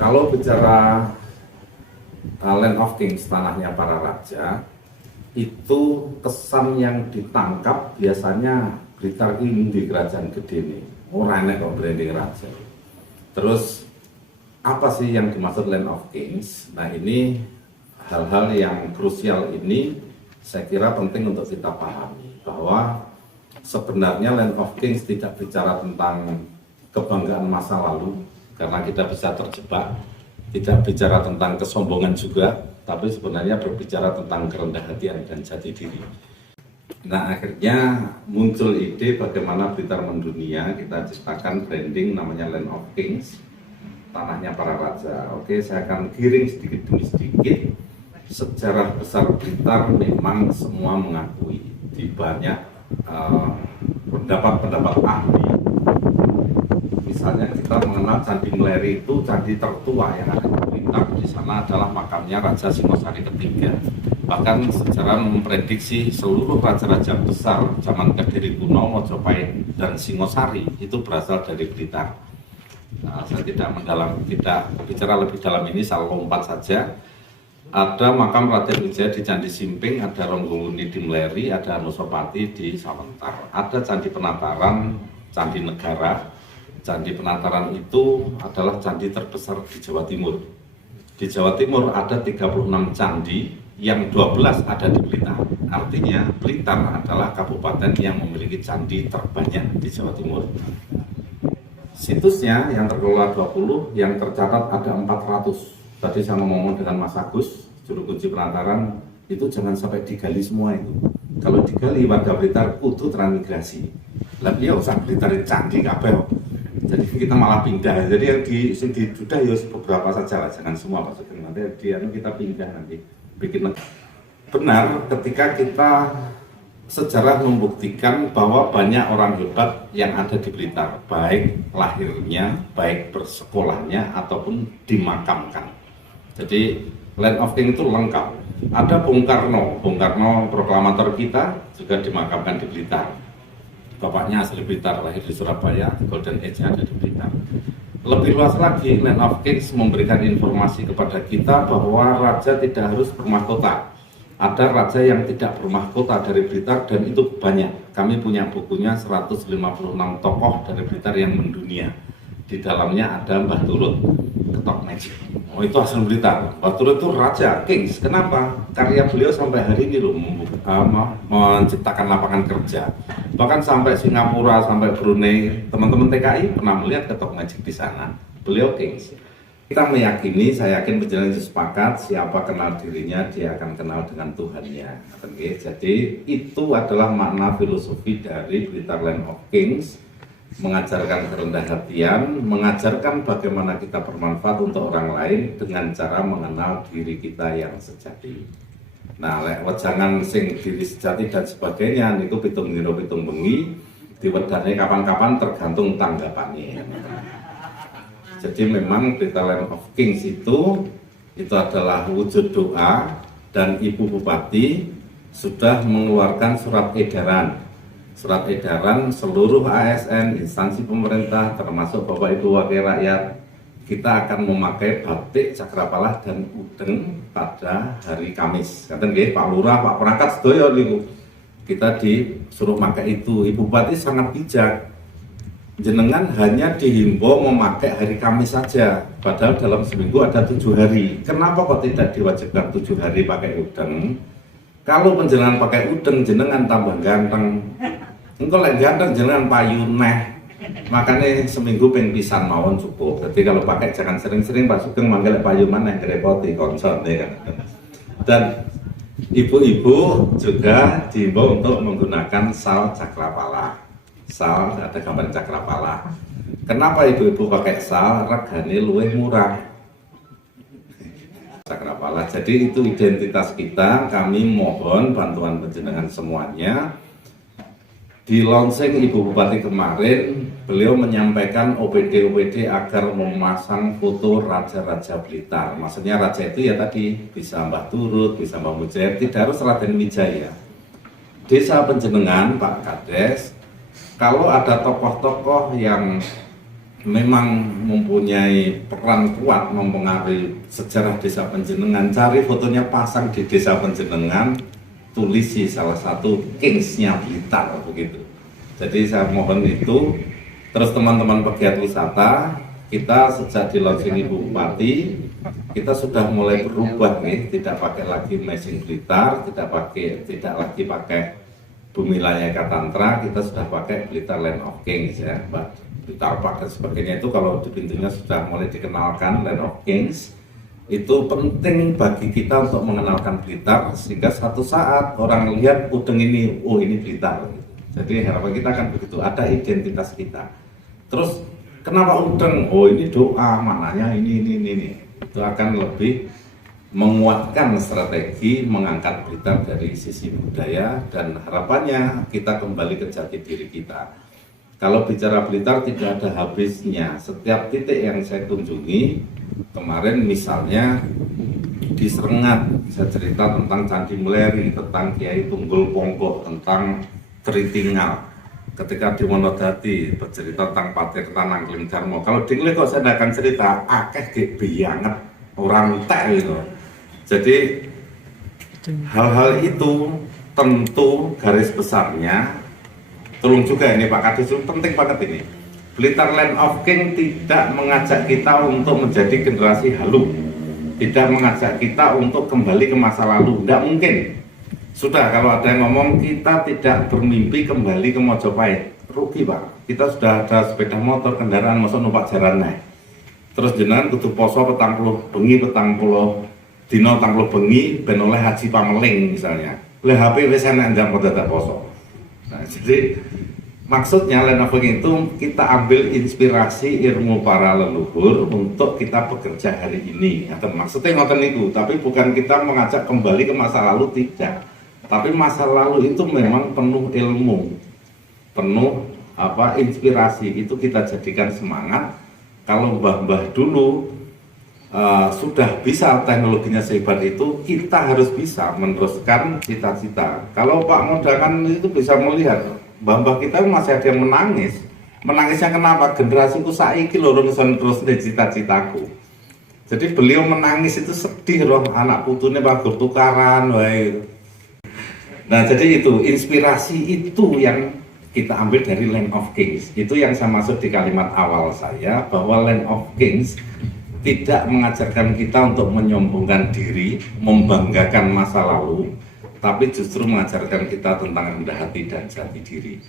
Kalau bicara Land of Kings, tanahnya para raja, itu kesan yang ditangkap biasanya Blitar ini di kerajaan gede nih. Orang enak kok branding raja. Terus apa sih yang dimaksud Land of Kings? Nah, ini hal-hal yang krusial ini saya kira penting untuk kita pahami bahwa sebenarnya Land of Kings tidak bicara tentang kebanggaan masa lalu karena kita bisa terjebak, tidak bicara tentang kesombongan juga, tapi sebenarnya berbicara tentang kerendah hatian dan jati diri. Nah, akhirnya muncul ide bagaimana Blitar mendunia, kita ciptakan branding namanya Land of Kings, tanahnya para raja. Oke, saya akan giring sedikit demi sedikit. Sejarah besar Blitar memang semua mengakui di banyak pendapat-pendapat ahli. Misalnya kita mengenal Candi Mleri, itu candi tertua yang ada di Blitar. Di sana adalah makamnya Raja Singosari III. Bahkan sejarah memprediksi seluruh raja-raja besar zaman Kediri kuno, Mojopahit dan Singosari itu berasal dari Blitar. Nah, saya tidak bicara lebih dalam ini, saya lompat saja. Ada makam Raden Wijaya di Candi Simping, ada Ronggoluni di Mleri, ada Anusapati di Sawentar. Ada Candi Penataran, Candi Negara. Candi Penataran itu adalah candi terbesar di Jawa Timur. Di Jawa Timur ada 36 candi, yang 12 ada di Blitar. Artinya Blitar adalah kabupaten yang memiliki candi terbanyak di Jawa Timur. Situsnya yang terkelola 20, yang tercatat ada 400. Tadi saya ngomong dengan Mas Agus, juru kunci Penataran, itu jangan sampai digali semua itu. Kalau digali warga Blitar kudu transmigrasi. Lah dia usah Blitar candi kabeh. Jadi kita malah pindah. Jadi yang di dudah ya beberapa saja lah, jangan semua Pak Sugeng. Nanti kita pindah nanti bikin. Benar, ketika kita sejarah membuktikan bahwa banyak orang hebat yang ada di Blitar, baik lahirnya, baik bersekolahnya, ataupun dimakamkan. Jadi Land of King itu lengkap. Ada Bung Karno proklamator kita juga dimakamkan di Blitar. Bapaknya asli Blitar, lahir di Surabaya, Golden Age ada di Blitar. Lebih luas lagi, Land of Kings memberikan informasi kepada kita bahwa raja tidak harus bermahkota. Ada raja yang tidak bermahkota dari Blitar dan itu banyak. Kami punya bukunya 156 tokoh dari Blitar yang mendunia. Di dalamnya ada Mbah Turut, Ketok Magic. Oh, itu asal Blitar. Mbah Turut itu raja, kings. Kenapa? Karya beliau sampai hari ini loh menciptakan lapangan kerja. Bahkan sampai Singapura, sampai Brunei, teman-teman TKI pernah melihat Ketok Magic di sana. Beliau kings. Kita meyakini, saya yakin penjelasan itu sepakat, siapa kenal dirinya, dia akan kenal dengan Tuhannya. Oke, jadi itu adalah makna filosofi dari Blitar Land of Kings, mengajarkan kerendah hatian, mengajarkan bagaimana kita bermanfaat untuk orang lain dengan cara mengenal diri kita yang sejati. Nah, lewat jangan sing diri sejati dan sebagainya, niku pitung dino pitung bengi, diwedane kapan-kapan tergantung tanggapannya. Jadi memang Blitar Land of Kings itu adalah wujud doa, dan Ibu Bupati sudah mengeluarkan surat edaran. Surat edaran seluruh ASN, instansi pemerintah, termasuk Bapak Ibu Wakil Rakyat, kita akan memakai batik Cakrapala dan udeng pada hari Kamis. Kata Pak Lurah, Pak Perangkat sedoyo niku. Kita disuruh pakai itu. Ibu Bupati sangat bijak. Jenengan hanya dihimbau memakai hari Kamis saja, padahal dalam seminggu ada 7 hari. Kenapa kok tidak diwajibkan 7 hari pakai udeng? Kalau penjenengan pakai udeng, jenengan tambah ganteng. Engkau lek ganteng jenengan payu neh. Makanya seminggu ping pisan mawon cukup. Jadi kalau pakai jangan sering-sering, Pak Sugeng manggil payu mana yang repoti konsol ya kan. Dan ibu-ibu juga dihimbau untuk menggunakan sal Cakrapala. Sal ada gambar Cakrapala. Kenapa ibu-ibu pakai sal? Regane luwih murah. Cakrapala. Jadi itu identitas kita. Kami mohon bantuan panjenengan semuanya. Di launching Ibu Bupati kemarin, beliau menyampaikan OPD agar memasang foto raja-raja Blitar. Maksudnya raja itu ya tadi bisa Mbah Turut, bisa Mbah Mujahid, tidak harus Raden Wijaya. Desa Penjenengan, Pak Kades, kalau ada tokoh-tokoh yang memang mempunyai peran kuat mempengaruhi sejarah desa Panjenengan. Cari fotonya, pasang di desa Panjenengan, tulisi salah satu kingsnya Blitar begitu. Jadi saya mohon itu. Terus teman-teman pegiat wisata, kita sejak di launching Ibu Bupati, kita sudah mulai berubah nih, tidak pakai lagi Amazing Blitar, tidak lagi pakai Bumi Layaka Tantra, kita sudah pakai Blitar Land of Kings ya, Blitar Park dan sebagainya. Itu kalau di pintunya sudah mulai dikenalkan Land of Kings. Itu penting bagi kita untuk mengenalkan Blitar, sehingga suatu saat orang lihat udeng ini, oh ini Blitar. Jadi harapan kita kan begitu, ada identitas kita. Terus kenapa udeng? Oh ini doa, maknanya ini. Itu akan lebih menguatkan strategi mengangkat Blitar dari sisi budaya, dan harapannya kita kembali ke jati diri kita. Kalau bicara Blitar tidak ada habisnya. Setiap titik yang saya kunjungi, kemarin misalnya di Serengat, saya cerita tentang Candi Muleri, tentang Kiai Tunggul Pongko, tentang Tritingal. Ketika di Wonodadi bercerita tentang Patirta Nangkling Darmo. Kalau di Ngle kok saya tidak akan cerita, akeh banget orang entek gitu. Jadi hal-hal itu tentu garis besarnya, tolong juga ini Pak Kadis, penting banget ini. Blitar Land of King tidak mengajak kita untuk menjadi generasi halu, tidak mengajak kita untuk kembali ke masa lalu, tidak mungkin. Sudah, kalau ada yang ngomong kita tidak bermimpi kembali ke Mojopahit, rugi Pak. Kita sudah ada sepeda motor, kendaraan, masuk numpak jalan naik. Terus jenengan kudu poso petang puluh bengi, petang puluh dino, petang puluh bengi, ben oleh haji pameling misalnya. Oleh HP wis enak ndang dadak poso. Nah, jadi maksudnya Land of King itu kita ambil inspirasi ilmu para leluhur untuk kita bekerja hari ini. Maksudnya ngoten niku, tapi bukan kita mengajak kembali ke masa lalu, tidak. Tapi masa lalu itu memang penuh ilmu, penuh inspirasi, itu kita jadikan semangat. Kalau mbah-mbah dulu sudah bisa teknologinya sehebat itu, kita harus bisa meneruskan cita-cita. Kalau Pak Moda kan itu bisa melihat, mbah-mbah kita masih ada yang menangis. Menangisnya kenapa? Generasiku saiki lho terus cita-citaku. Jadi beliau menangis itu sedih loh, anak putune Pak gur tukaran wae. Nah, jadi itu inspirasi itu yang kita ambil dari Land of Kings. Itu yang saya maksud di kalimat awal saya, bahwa Land of Kings tidak mengajarkan kita untuk menyombongkan diri, membanggakan masa lalu, tapi justru mengajarkan kita tentang rendah hati dan jati diri.